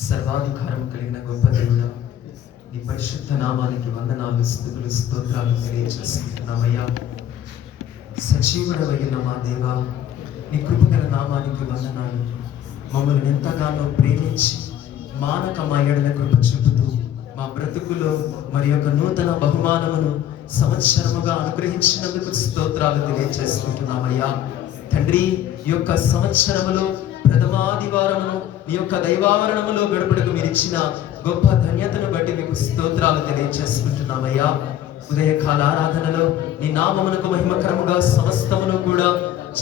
సర్వాధికారం కలిగిన గొప్ప దేవుడా, నీ పరిశుద్ధ నామానికి వందనాలు, స్తుతులు, స్తోత్రాలు తెలియజేస్తున్నామయ్యా. సజీవుడవైన మా దేవా, నీ కృపగల నామానికి వందనాలు. మమ్మల్ని ఎంతగానో ప్రేమించి మానక మా ఎడల కృప చూపుతూ మా బ్రతుకులో మరి యొక్క నూతన బహుమానమును సంవత్సరముగా అనుగ్రహించినందుకు స్తోత్రాలు తెలియజేసుకుంటున్నామయ్యా. తండ్రి, ఈ యొక్క సంవత్సరములో ప్రథమాదివారమును నీ యొక్క దైవావరణములో గడుపుటకు మీరు ఇచ్చిన గొప్ప ధన్యతను బట్టి మీకు స్తోత్రాలు తెలియజేసుకుంటున్నామయ్యా. ఉదయకాల ఆరాధనలో నీ నామమునకు మహిమకరముగా సమస్తమును కూడా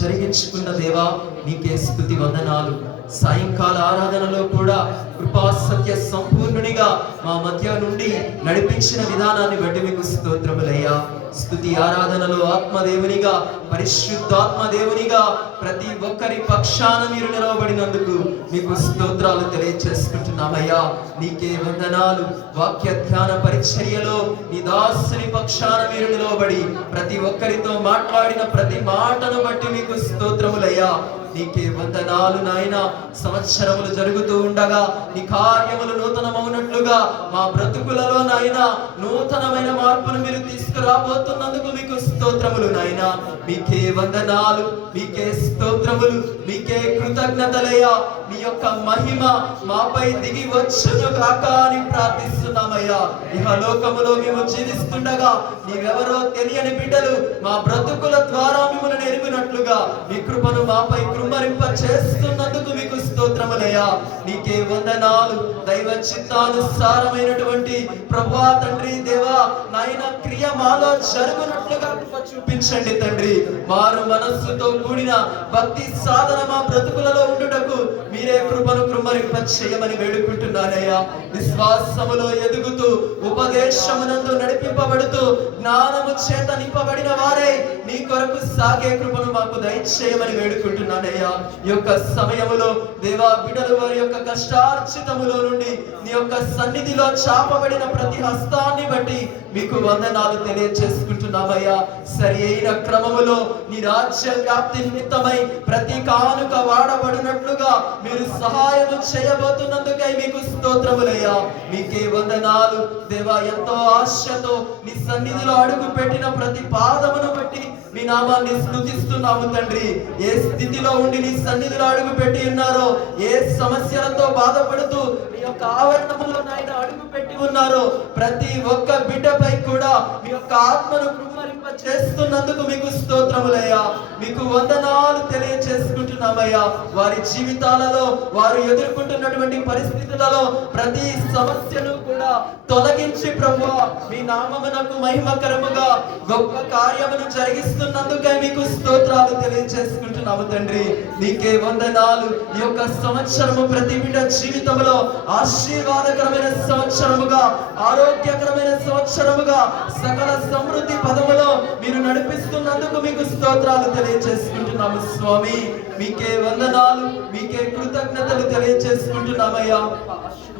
జరిగించుకున్న దేవా, నీకే స్తుతి వందనాలు. సాయంకాల ఆరాధనలో కూడా కృపా సత్య సంపూర్ణునిగా మా మధ్య నుండి నడిపించిన విధానాన్ని బట్టి మీకు స్తోత్రములయ్యా. స్తుతి ఆరాధనలో ఆత్మదేవునిగా, పరిశుద్ధాత్మదేవునిగా ప్రతి ఒక్కరి పక్షాన మీరు నిలవబడినందుకు మీకు స్తోత్రాలు తెలియజేసుకుంటున్నామయ్యా. నీకే వందనాలు. వాక్య ధ్యాన పరిచర్యలో నీ దాసుని పక్షాన మీరు నిలవబడి ప్రతి ఒక్కరితో మాట్లాడిన ప్రతి మాటను బట్టి మీకు స్తోత్రములయ్యా. నీకే వందనాలు నాయన. సంవత్సరములు జరుగుతూ ఉండగా నీ కార్యములు నూతనమవునట్లుగా మా బ్రతుకులలో నాయన నూతనమైన మార్పును మీరు తీసుకురాబోతున్నందుకు మీకు స్తోత్రములు నాయన. మీకే వందనాలు, మీకే స్తోత్రములు, మీకే కృతజ్ఞతలయ్యా. నీ యొక్క మహిమ మాపై దిగి వచ్చును కాక అని ప్రార్థిస్తున్నామయ్యా. ఇహలోకములో మేము జీవిస్తుండగా నీవెవరో తెలియని బిడ్డలు మా బ్రతుకుల ద్వారా మిమ్మల్ని ఎరిగినట్లుగా మీ కృపను మాపై కృమ్మరింప చేస్తున్నందుకు మీకు స్తోత్రములయ్యా. నీకే వందనాలు. దైవ చిత్తానుసారమైనటువంటి ప్రభువా తండ్రి దేవా నాయన క్రియ మాలో జరుగునట్లుగా కృప చూపించండి తండ్రి. మారు మనస్సుతో కూడిన భక్తి సాధన మా బ్రతుకులలో ఉండుటకు మీరే కృపను కృమ్మరింప చేయమని వేడుకుంటున్నానయ్యా. విశ్వాసములో ఎదుగుతూ ఉపదేశమునందు నడిపింపబడుతూ జ్ఞానము చేత నింపబడిన వారే నీ కొరకు సాగే కృపను మాకు దయచేయమని వేడుకుంటున్నానయ్యా. ఈ యొక్క సమయములో దేవా బిడ్డలు వారి యొక్క కష్టార్జితములో నుండి నీ యొక్క సన్నిధిలో చాపబడిన ప్రతి హస్తాన్ని బట్టి మీకు వందనాలు తెలియజేసుకుంటున్నామయ్యా. సరి అయిన క్రమములో నీ రాజ్య వ్యాప్తి నిమిత్తమై ప్రతి కానుక వాడబడినట్లుగా మీరు సహాయము చేయబోతున్నందుకై మీకు స్తోత్రములయ్యా. మీకే వందనాలు దేవా. ఎంతో ఆశతో నీ సన్నిధిలో అడుగు పెట్టిన ప్రతి పాదమును బట్టి మీ నామాన్ని స్తుతిస్తున్నాము తండ్రి. ఏ స్థితిలో ఉండి నీ సన్నిధిలో అడుగు పెట్టి ఉన్నారో, ఏ సమస్యలతో బాధపడుతూ మీ యొక్క ఆవరణములో నాయన అడుగు పెట్టి ఉన్నారో ప్రతి ఒక్క బిడ్డపై కూడా మీ యొక్క ఆత్మను కృమ్మరింప చేస్తున్నందుకు మీకు స్తోత్రములయ్యా. మీకు వందనాలు తెలియజేసుకుంటున్నామయ్యా. వారి జీవితాలలో వారు ఎదుర్కొంటున్నటువంటి పరిస్థితులలో ప్రతి సమస్యను కూడా తొలగించి ప్రభువా మీ నామమునకు మహిమకరముగా గొప్ప కార్యమును జరిగిస్తున్నందుకే మీకు స్తోత్రాలు తెలియజేసుకుంటున్నాము తండ్రి. నీకే వందనాలు. ఈ యొక్క సంవత్సరము ప్రతి బిడ్డ జీవితంలో ఆశీర్వాదకరమైన సంవత్సరముగా, ఆరోగ్యకరమైన సంవత్సరముగా, సకల సమృద్ధి పదములో మీరు నడిపిస్తున్నందుకు మీకు స్తోత్రాలు తెలియజేసుకుంటున్నాము స్వామి. మీకే వందనాలు, మీకే కృతజ్ఞతలు తెలియజేసుకుంటున్నామయ్యా.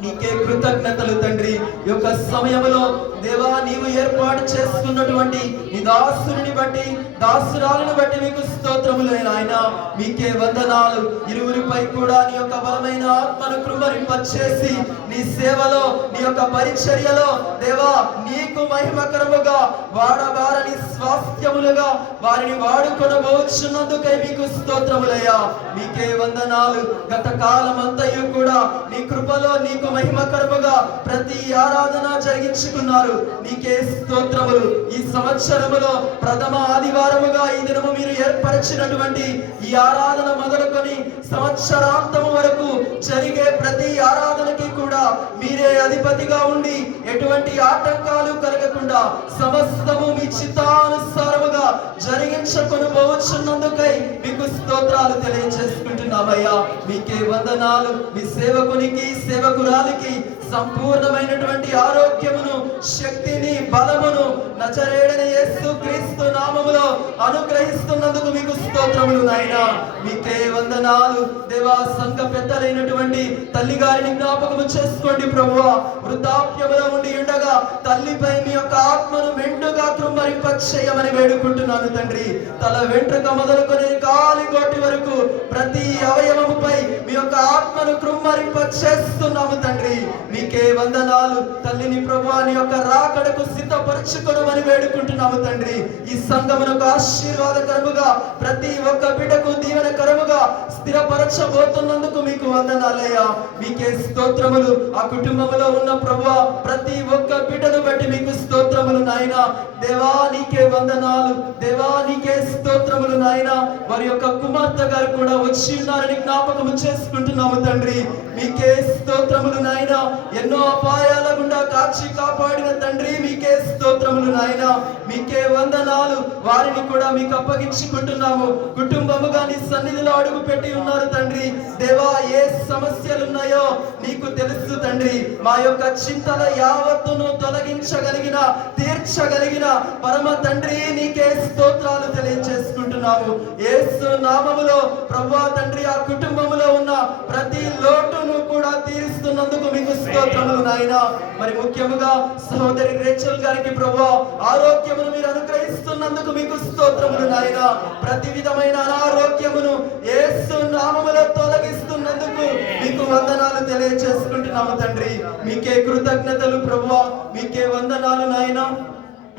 నీకే కృతజ్ఞతలు తండ్రి. ఈ యొక్క సమయంలో దేవా నీవు ఏర్పాటు చేసుకున్నటువంటి నీ దాసుని బట్టి, దాసురాలను బట్టి మీకు స్తోత్రములు నాయన. మీకే వందనాలు. ఇరువురిపై కూడా నీ యొక్క బలమైన ఆత్మను కృమ్మరింపచేసి నీ సేవలో, నీ యొక్క పరిచర్యలో దేవా నీకు మహిమకరముగా వాడబారని స్వాస్థ్యములుగా వారిని వాడుకొనబోచున్నందుకై మీకు స్తోత్రములయ్యా. మీకే వందనాలు. గత కాలమంతయు కూడా నీ కృపలో నీకు మహిమకరముగా ప్రతి ఆరాధన జరిగించుకున్నారు. నీకే స్తోత్రములు. ఈ సంవత్సరములో ప్రథమ ఆదివారముగా ఈ దినము మీరు ఏర్పరిచినటువంటి ఈ ఆరాధన మొదలుకొని సంవత్సరాంతము వరకు జరిగే ప్రతి ఆరాధనకి కూడా మీరే అధిపతిగా ఉండి ఎటువంటి ఆటంకాలు కలగకుండా సమస్తము మీ చిత్తానుసారముగా జరిగించుకొనబోచున్నందుకై మీకు స్తోత్రాలు తెలియజేసుకుంటున్నామయ్యా. మీకే వందనాలు. మీ సేవకునికి, సేవకురాలికి సంపూర్ణమైనటువంటి ఆరోగ్యమును, శక్తిని, బలమును నజరేయుడైన యేసు క్రీస్తు నామములో అనుగ్రహిస్తున్నందుకు మీకు స్తోత్రములు నాయనా. మీకే వందనాలు దేవా. సంఘ పెద్దలైనటువంటి తల్లి గారిని జ్ఞాపకము చేస్తూ చేసుకోండి ప్రభువా. వృద్ధాప్యములో ఉండి ఉండగా తల్లిపై మీ యొక్క ఆత్మను మెండుగా కృమ్మరింప చేయమని వేడుకుంటున్నాను తండ్రి. తల వెంట్రుక మొదలుకొని కాలి గోటి వరకు ప్రతి అవయవముపై మీ యొక్క ఆత్మను కృమ్మరింప చేస్తున్నాము తండ్రి. మీకే వందనాలు. తల్లిని ప్రభువా నీ యొక్క రాకడకు సిద్ధపరచుకోవమని వేడుకుంటున్నాము తండ్రి. ఈ సంఘమునకు ఆశీర్వాదకరముగా ప్రతి ఒక్క బిడ్డకు దీవెనకరముగా స్థిరపరచబోతున్నందుకు మీకు వందనాలయ్యా. మీకే స్తోత్రములు. ఆ కుటుంబంలో ఉన్న ప్రభువా ప్రతి ఒక్క బిడ్డను బట్టి మీకు స్తోత్రములు నాయన. దేవా నీకే వందనాలు. దేవా నీకే స్తోత్రములు నాయన. వారి యొక్క కుమార్తె గారు కూడా వచ్చి ఉన్నారని జ్ఞాపకము చేసుకుంటున్నాము తండ్రి. మీకే స్తోత్రములు నాయన. ఎన్నో అపాయాల గుండా కాచి కాపాడిన తండ్రి మీకే స్తోత్రములు నాయన. మీకే వందనాలు. వారిని కూడా మీకు అప్పగించుకుంటున్నాము. కుటుంబముగా నీ సన్నిధిలో అడుగు పెట్టి ఉన్నారు తండ్రి. దేవా ఏ సమస్యలు ఉన్నాయో నీకు తెలుసు తండ్రి. మా యొక్క చింతల యావత్తును తొలగించగలిగిన తీర్చగలిగిన పరమ తండ్రి నీకే స్తోత్రాలు తెలియజేసుకుంటున్నాము. యేసు నామములో ప్రభువా తండ్రి ఆ కుటుంబములో ఉన్న ప్రతి లోటును కూడా తీరుస్తున్నందుకు మీకు స్తోత్రములు నాయన. మరి ముఖ్యముగా సహోదరి రేచల్ గారికి ప్రభువా ఆరోగ్యమును మీరు అనుగ్రహిస్తున్నందుకు మీకు స్తోత్రములు నాయన. ప్రతి విధమైన అనారోగ్యమును యేసు నామములో తొలగిస్తున్నందుకు మీకు వందనాలు తెలియజేసుకుంటున్నాము తండ్రి. మీకే కృతజ్ఞతలు ప్రభువా. మీకే వందనాలు నాయన.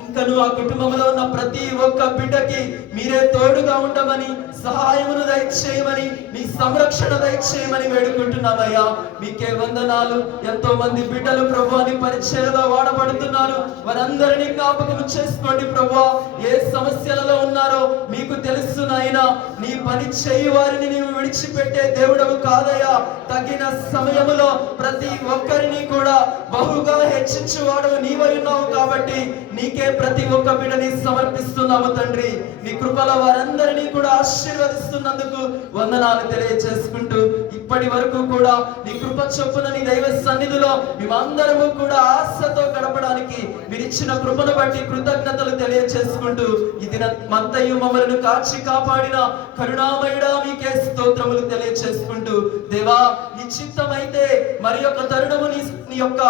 ఇంకను ఆ కుటుంబంలో ఉన్న ప్రతి ఒక్క బిడ్డకి మీరే తోడుగా ఉండమని, సహాయమును దయచేయమని, మీ సంరక్షణ దయచేయమని వేడుకుంటున్నామయ్యా. మీకే వందనాలు. ఎంతో మంది బిడ్డలు ప్రభువాని పరిచర్యలో వాడబడుతున్నారు. వారందరినీ జ్ఞాపకం చేసుకోండి ప్రభువా. ఏ సమస్యలలో ఉన్నారో మీకు తెలుసు నాయనా. నీ పని చేయి వారిని నీవు విడిచిపెట్టే దేవుడవు కాదయ్యా. తగిన సమయములో ప్రతి ఒక్కరిని కూడా బహుగా హెచ్చించువాడు నీవై ఉన్నావు కాబట్టి నీకే ప్రతి ఒక్క బిడ్డని సమర్పిస్తున్నాము తండ్రి. నీ కృపలో వారందరినీ కూడా ఆశీర్వదిస్తున్నందుకు వందనాలు తెలియజేసుకుంటూ ఇప్పటి వరకు కూడా నీ కృప చొప్పున నీ దైవ సన్నిధిలో మేమందరము కూడా ఆశతో గడపడానికి మీరు ఇచ్చిన కృపను బట్టి కృతజ్ఞతలు తెలియజేసుకుంటూ ఈ దినమంతయు మమ్మల్ని కాచి కాపాడిన కరుణామయుడా మీకే స్తోత్రములు తెలియజేసుకుంటూ దేవా నీ చిత్తమైతే మరి యొక్క తరుణము నీ యొక్క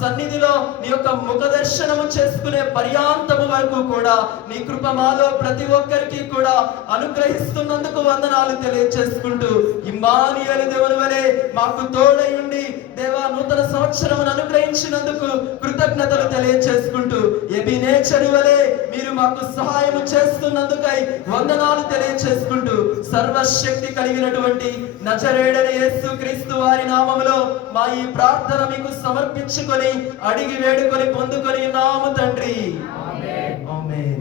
సన్నిధిలో నీ యొక్క ముఖ దర్శనము చేసుకునే పర్యాంతము వరకు కూడా నీ కృప మాలో ప్రతి ఒక్కరికి కూడా అనుగ్రహిస్తున్నందుకు వందనాలు తెలియజేసుకుంటూ ఇమ్మానుయేలు దేవుని వలె మాకు తోడై ఉండి దేవా నూతన సంవత్సరమును అనుగ్రహించినందుకు కృతజ్ఞతలు తెలియజేసుకుంటూ ఎబినేచరు వలె మీరు మాకు సహాయము చేస్తున్నందుకై వందనాలు తెలియజేసుకుంటూ సర్వశక్తి కలిగినటువంటి నజరేయుడైన యేసుక్రీస్తు వారి నామములో మా ఈ ప్రార్థన మీకు సమర్పించుకొని అడిగి వేడుకొని పొందుకొని నాము తండ్రి. ఆమేన్. ఆమేన్.